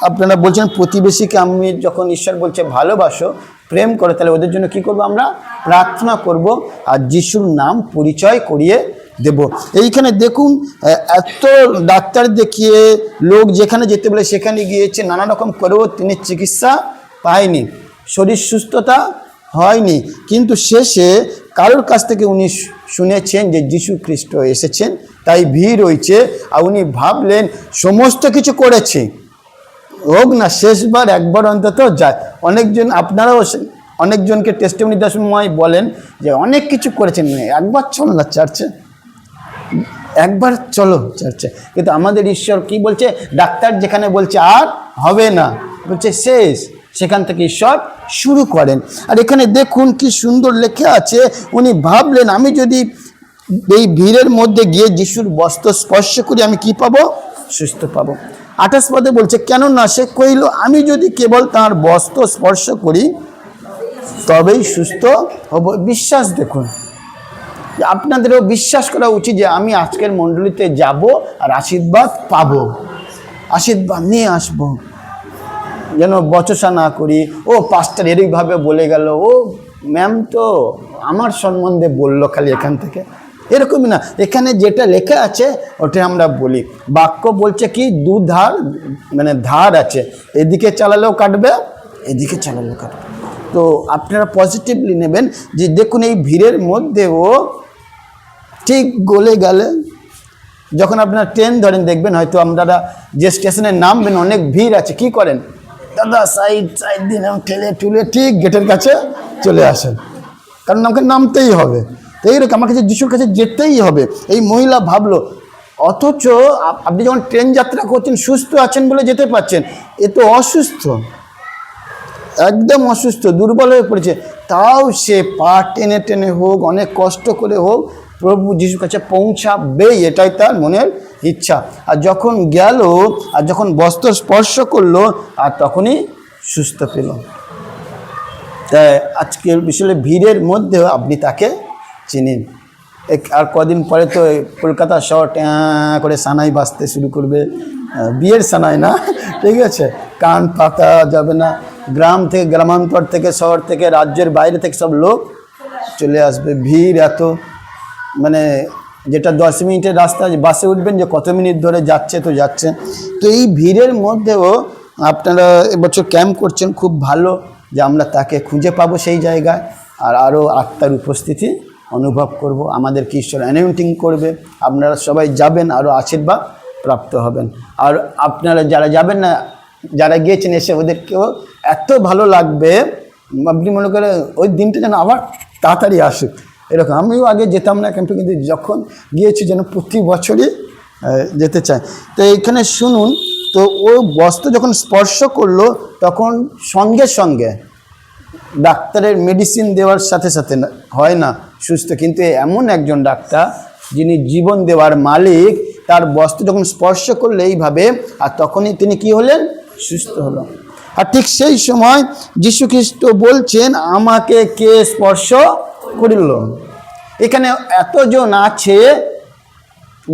আপনারা বলছেন প্রতিবেশীকে আমি যখন ঈশ্বর বলছে ভালোবাসো, প্রেম করো, তাহলে ওদের জন্য কি করব, আমরা প্রার্থনা করব আর যিশুর নাম পরিচয় করিয়ে দেব। এইখানে দেখুন, এত ডাক্তার দেখিয়ে লোক যেখানে যেতে বলে সেখানে গিয়েছে, নানা রকম করেও তিনি চিকিৎসা পায়নি, শরীর সুস্থতা হয়নি। কিন্তু শেষে কারোর কাছ থেকে উনি শুনেছেন যে যীশু খ্রিস্ট এসেছেন, তাই ভিড় হয়েছে, আর উনি ভাবলেন সমস্ত কিছু করেছে, হোক না শেষবার একবার অন্তত যায়। অনেকজন, আপনারাও অনেকজনকে টেস্টিমনি দেওয়ার সময় বলেন যে অনেক কিছু করেছেন, একবার চলো না চার্চে, একবার চলো চার্চে। কিন্তু আমাদের ঈশ্বর কি বলছে, ডাক্তার যেখানে বলছে আর হবে না, বলছে শেষ, সেখান থেকে ঈশ্বর শুরু করেন। আর এখানে দেখুন কি সুন্দর লেখা আছে, উনি ভাবলেন আমি যদি এই ভিড়ের মধ্যে গিয়ে যিশুর বস্ত্র স্পর্শ করি আমি কি পাবো, সুস্থ পাবো। 28 পদে বলছে কেননা সে কইল আমি যদি কেবল তাঁর বস্ত্র স্পর্শ করি তবেই সুস্থ হব। বিশ্বাস দেখুন, আপনাদেরও বিশ্বাস করা উচিত যে আমি আজকের মণ্ডলীতে যাব আর আশীর্বাদ পাবো, আশীর্বাদ নিয়ে আসবো, যেন বচসা না করি, ও পাস্টার এরকমভাবে বলে গেল, ও ম্যাম তো আমার সম্বন্ধে বললো খালি এখান থেকে, এরকমই না। এখানে যেটা লেখা আছে ওটা আমরা বলি। বাক্য বলছে কি ধার, মানে ধার আছে, এদিকে চালালেও কাটবে, এদিকে চালালেও কাটবে। তো আপনারা পজিটিভলি নেবেন যে দেখুন এই ভিড়ের মধ্যেও ঠিক গলে গেলে, যখন আপনারা ট্রেন ধরেন দেখবেন হয়তো আপনারা যে স্টেশনে নামবেন অনেক ভিড় আছে, কি করেন, দাদা সাইড সাইড দিন ঠেলে টুলে ঠিক গেটের কাছে চলে আসেন, কারণ আমাকে নামতেই হবে। তো এইরকম আমার কাছে যিশুর কাছে যেতেই হবে। এই মহিলা ভাবলো, অথচ আপনি যখন ট্রেন যাত্রা করছেন সুস্থ আছেন বলে যেতে পারছেন, এ তো অসুস্থ, একদম অসুস্থ, দুর্বল হয়ে পড়েছে, তাও সে পা টেনে টেনে হোক, অনেক কষ্ট করে হোক, প্রভু যিশুর কাছে পৌঁছাবেই, এটাই তার মনের ইচ্ছা। আর যখন গেল আর যখন বস্ত্র স্পর্শ করলো আর তখনই সুস্থ পেল। তাই আজকের বিষয়ে ভিড়ের মধ্যেও আপনি তাকে চিনেন। আর কদিন পরে তো কলকাতা শহর করে সানাই বাজতে শুরু করবে, বিয়ের সানাই না, ঠিক আছে, কান পাতা যাবে না, গ্রাম থেকে, গ্রামান্তর থেকে, শহর থেকে, রাজ্যের বাইরে থেকে সব লোক চলে আসবে। ভিড় এত, মানে যেটা 10 মিনিটের রাস্তা বাসে উঠবেন যে কত মিনিট ধরে যাচ্ছে তো যাচ্ছে। তো এই ভিড়ের মধ্যেও আপনারা এবছর ক্যাম্প করছেন, খুব ভালো যে আমরা তাকে খুঁজে পাবো সেই জায়গায়, আর আরও আত্মার উপস্থিতি অনুভব করব, আমাদেরকে ঈশ্বর অ্যানাউন্টিং করবে, আপনারা সবাই যাবেন, আরও আশীর্বাদ প্রাপ্ত হবেন। আর আপনারা যারা যাবেন না, যারা গিয়েছেন এসে ওদেরকেও এত ভালো লাগবে, আপনি মনে করেন ওই দিনটা যেন আবার তাড়াতাড়ি আসুক, এরকম। আমিও আগে যেতাম না ক্যাম্পে, কিন্তু যখন গিয়েছি যেন প্রতি বছরই যেতে চায়। তো এইখানে শুনুন, তো ও বস্ত্র যখন স্পর্শ করলো তখন সঙ্গে সঙ্গে ডাক্তারের মেডিসিন দেওয়ার সাথে সাথে হয় না সুস্থ, কিন্তু এমন একজন ডাক্তার যিনি জীবন দেওয়ার মালিক, তার বস্ত্র যখন স্পর্শ করলো এইভাবে, আর তখনই তিনি কি হলেন? সুস্থ হলো। আর ঠিক সেই সময় যীশু খ্রিস্ট বলছেন, আমাকে কে স্পর্শ করিল? এখানে এতজন আছে,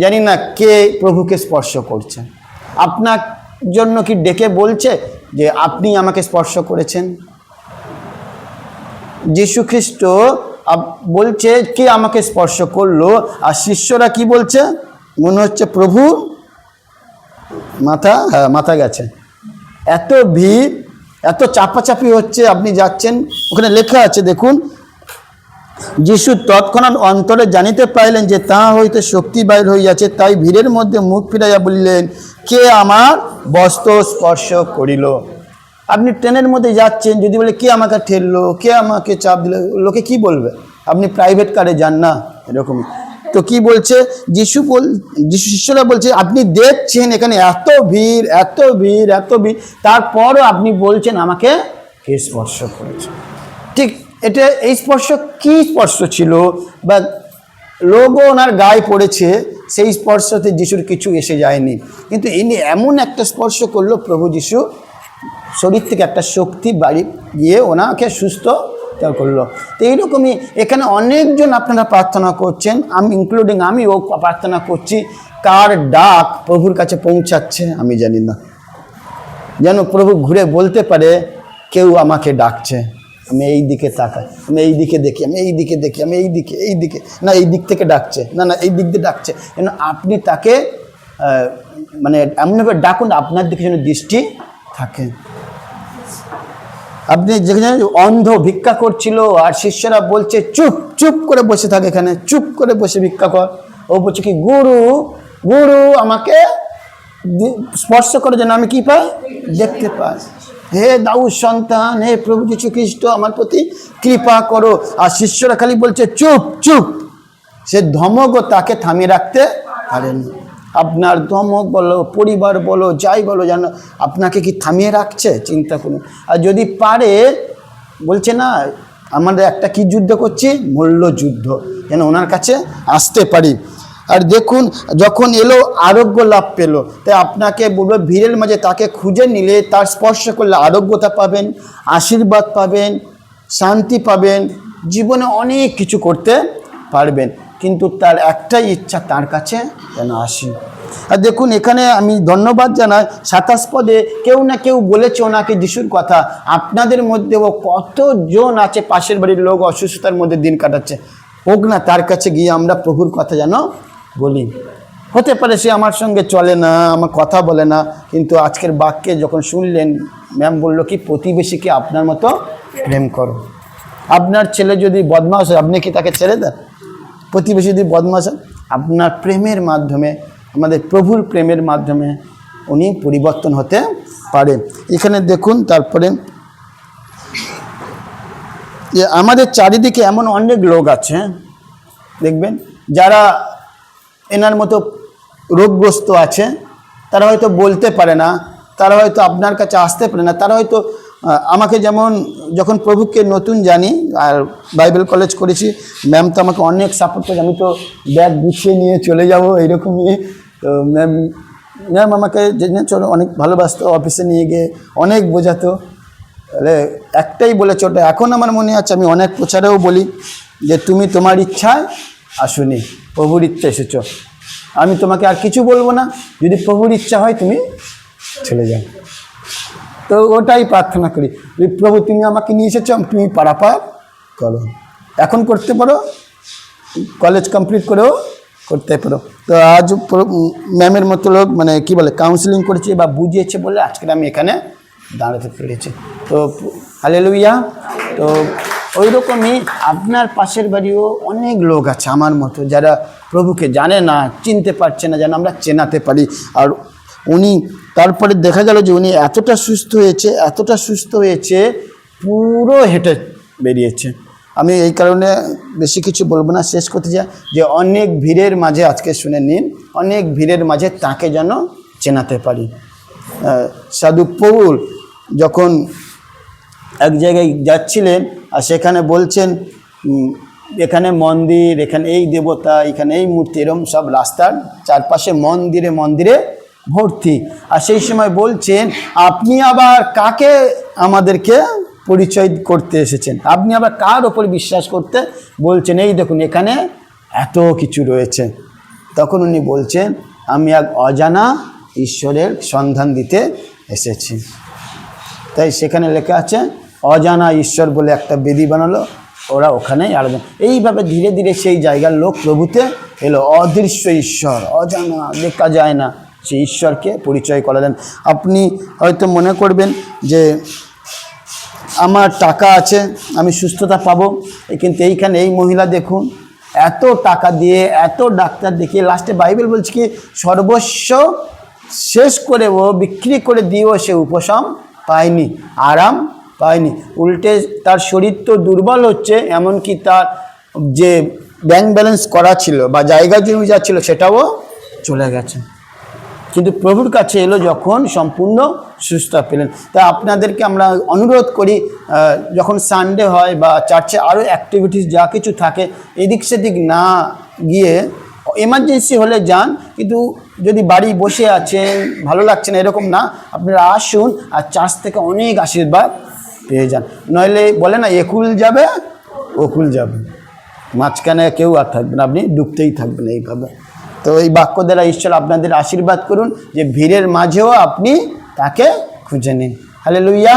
জানি না কে প্রভুকে স্পর্শ করছে। আপনার জন্য কি ডেকে বলছে যে আপনি আমাকে স্পর্শ করেছেন? যীশু খ্রিস্ট বলছে কে আমাকে স্পর্শ করলো, আর শিষ্যরা কি বলছে? মনে হচ্ছে প্রভু মাথা গেছে। এত ভিড়, এত চাপাচাপি হচ্ছে, আপনি যাচ্ছেন, ওখানে লেখা আছে দেখুন, যিশু তৎক্ষণাৎ অন্তরে জানিতে পাইলেন যে তাহা হইতে শক্তি বাহির হইয়াছে, তাই ভিড়ের মধ্যে মুখ ফিরাইয়া বলিলেন, কে আমার বস্ত্র স্পর্শ করিল? আপনি ট্রেনের মধ্যে যাচ্ছেন, যদি বলে কে আমাকে ঠেললো, কে আমাকে চাপ দিল, লোকে কি বলবে? আপনি প্রাইভেট কারে যান না, এরকমই। তো কি বলছে যিশু শিষ্যরা বলছে, আপনি দেখছেন এখানে এত ভিড়, এত ভিড়, এত ভিড়, তারপরও আপনি বলছেন আমাকে কে স্পর্শ করেছে? ঠিক এটা, এই স্পর্শ কি স্পর্শ ছিল? বা লোগো ওনার গায়ে পড়েছে, সেই স্পর্শতে যিশুর কিছু এসে যায়নি, কিন্তু ইনি এমন একটা স্পর্শ করলো, প্রভু যিশু শরীর থেকে একটা শক্তি বাড়ি গিয়ে ওনাকে সুস্থ করলো। তো এইরকমই এখানে অনেকজন আপনারা প্রার্থনা করছেন, আমিও প্রার্থনা করছি। কার ডাক প্রভুর কাছে পৌঁছাচ্ছে আমি জানি না, যেন প্রভু ঘুরে বলতে পারে কেউ আমাকে ডাকছে। আমি এই দিকে তাকাই, আমি এই দিকে দেখি, আমি এই দিকে দেখি, আমি এই দিকে না, এই দিক থেকে ডাকছে, না এই দিক দিয়ে ডাকছে। যেন আপনি তাকে মানে এমনভাবে ডাকুন আপনার দিকে যেন দৃষ্টি থাকে। আপনি যেখানে অন্ধ ভিক্ষা করছিল, আর শিষ্যরা বলছে চুপ চুপ করে বসে থাকে, এখানে চুপ করে বসে ভিক্ষা কর। ও বলছে কি, গুরু আমাকে স্পর্শ করে যেন আমি কি পাই? দেখতে পাই। হে দাউদ সন্তান, হে প্রভু যীশু খ্রিস্ট, আমার প্রতি কৃপা করো। আর শিষ্যরা খালি বলছে চুপ চুপ। সে ধমকও তাকে থামিয়ে রাখতে পারেনি। আপনার ধমক বলো, পরিবার বলো, যাই বলো, জানো আপনাকে কি থামিয়ে রাখছে? চিন্তা করুন। আর যদি পারে, বলছে না আমাদের একটা কি যুদ্ধ করছি? মূল্য যুদ্ধ, যেন ওনার কাছে আসতে পারি। আর দেখুন, যখন এলো আরোগ্য লাভ পেলো, তাই আপনাকে বলবো ভিড়ের মাঝে তাকে খুঁজে নিলে, তার স্পর্শ করলে আরোগ্যতা পাবেন, আশীর্বাদ পাবেন, শান্তি পাবেন, জীবনে অনেক কিছু করতে পারবেন। কিন্তু তার একটাই ইচ্ছা, তার কাছে যেন আসি। আর দেখুন এখানে আমি ধন্যবাদ জানাই, 27 পদে কেউ না কেউ বলেছে ওনাকে যিশুর কথা। আপনাদের মধ্যেও কতজন আছে পাশের বাড়ির লোক অসুস্থতার মধ্যে দিন কাটাচ্ছে, হোক না তার কাছে গিয়ে আমরা প্রভুর কথা যেন বলি। হতে পারে সে আমার সঙ্গে চলে না, আমার কথা বলে না, কিন্তু আজকের বাক্যে যখন শুনলেন, ম্যাম বললো কি, প্রতিবেশীকে আপনার মতো প্রেম করো। আপনার ছেলে যদি বদমাশ হয়, আপনি কি তাকে ছেড়ে দেন? প্রতিবেশী যদি বদমাশ হয়, আপনার প্রেমের মাধ্যমে, আমাদের প্রভুর প্রেমের মাধ্যমে উনি পরিবর্তন হতে পারে। এখানে দেখুন, তারপরে যে আমাদের চারিদিকে এমন অনেক লোক আছে, দেখবেন যারা এনার মতো রোগগ্রস্ত আছে, তারা হয়তো বলতে পারে না, তারা হয়তো আপনার কাছে আসতে পারে না, তারা হয়তো আমাকে যেমন যখন প্রভুকে নতুন জানি আর বাইবেল কলেজ করেছি, ম্যাম তো আমাকে অনেক সাপোর্ট করে, আমি তো ব্যাগ গুছিয়ে নিয়ে চলে যাব এইরকমই। তো ম্যাম আমাকে জেনে চলো অনেক ভালোবাসতো, অফিসে নিয়ে গিয়ে অনেক বোঝাতো। তাহলে একটাই বলেছে ওটা, এখন আমার মনে আছে, আমি অনেক প্রচারেও বলি যে তুমি তোমার ইচ্ছায় আসুনি, প্রভুর ইচ্ছা এসেছ। আমি তোমাকে আর কিছু বলবো না, যদি প্রভুর ইচ্ছা হয় তুমি চলে যাও। তো ওটাই প্রার্থনা করি, প্রভু তুমি আমাকে নিয়ে এসেছো, তুমি পারাপার করো। এখন করতে পারো, কলেজ কমপ্লিট করেও করতে পারো। তো আজ ম্যামের মতো লোক মানে কি বলে কাউন্সিলিং করেছে বা বুঝিয়েছে বলে আজকে আমি এখানে দাঁড়াতে পেরেছি। তো হালেলুয়া। তো ওই রকমই আপনার পাশের বাড়িও অনেক লোক আছে আমার মতো, যারা প্রভুকে জানে না, চিনতে পারছে না, যেন আমরা চেনাতে পারি। আর উনি তারপরে দেখা গেল যে উনি এতটা সুস্থ হয়েছে পুরো হেঁটে বেরিয়েছে। আমি এই কারণে বেশি কিছু বলবো না, শেষ করতে চাই যে অনেক ভিড়ের মাঝে আজকে শুনে নিন, অনেক ভিড়ের মাঝে তাকে যেন চেনাতে পারি। সাধু পৌল যখন এক জায়গায় যাচ্ছিলেন আর সেখানে বলছেন এখানে মন্দির, এখানে এই দেবতা, এখানে এই মূর্তি, এরকম সব রাস্তার চারপাশে মন্দিরে মন্দিরে ভর্তি। আর সেই সময় বলছেন আপনি আবার কাকে আমাদেরকে পরিচয় করতে এসেছেন, আপনি আবার কার ওপর বিশ্বাস করতে বলছেন, এই দেখুন এখানে এত কিছু রয়েছে। তখন উনি বলছেন আমি এক অজানা ঈশ্বরের সন্ধান দিতে এসেছি। তাই সেখানে লেখা আছে অজানা ঈশ্বর বলে একটা বেদি বানালো, ওরা ওখানেই আরাধনা। এইভাবে ধীরে ধীরে সেই জায়গার লোক প্রভুতে এলো। অদৃশ্য ঈশ্বর, অজানা, দেখা যায় না, সেই ঈশ্বরকে পরিচয় করা দেন। আপনি হয়তো মনে করবেন যে আমার টাকা আছে, আমি সুস্থতা পাবো, কিন্তু এইখানে এই মহিলা দেখুন এত টাকা দিয়ে এত ডাক্তার দেখিয়ে লাস্টে বাইবেল বলছে কি সর্বস্ব শেষ করে ও বিক্রি করে দিয়েও সে উপশম পায়নি, আরাম পায়নি, উল্টে তার শরীর তো দুর্বল হচ্ছে, এমনকি তার যে ব্যাংক ব্যালেন্স করা ছিল বা জায়গা জমি যা ছিল সেটাও চলে গেছে। কিন্তু প্রভুর কাছে এলো যখন সম্পূর্ণ সুস্থতা পেলেন। তাই আপনাদেরকে আমরা অনুরোধ করি যখন সানডে হয় বা চার্চে আরও অ্যাক্টিভিটিস যা কিছু থাকে এদিক সেদিক না গিয়ে, এমার্জেন্সি হলে যান, কিন্তু যদি বাড়ি বসে আছেন ভালো লাগছে না এরকম না, আপনারা আসুন আর চার্চ থেকে অনেক আশীর্বাদ পেয়ে যান। নইলে বলে না একুল যাবে ওকুল যাবে, মাঝখানে কেউ আর থাকবে না, আপনি ডুবতেই থাকবেন এইভাবে। তো এই বাক্য দ্বারা ঈশ্বর আপনাদের আশীর্বাদ করুন যে ভিড়ের মাঝেও আপনি তাকে খুঁজে নিন। হালেলুয়া।